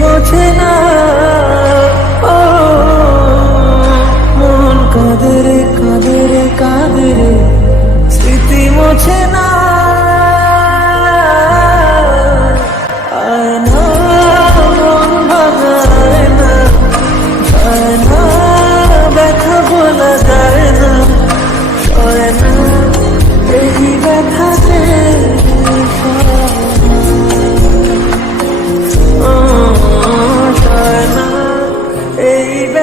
মোছে না। ও, মন কাঁদে রে কাঁদে রে কাঁদে রে স্মৃতি মোছে না, এই ব্যথাতে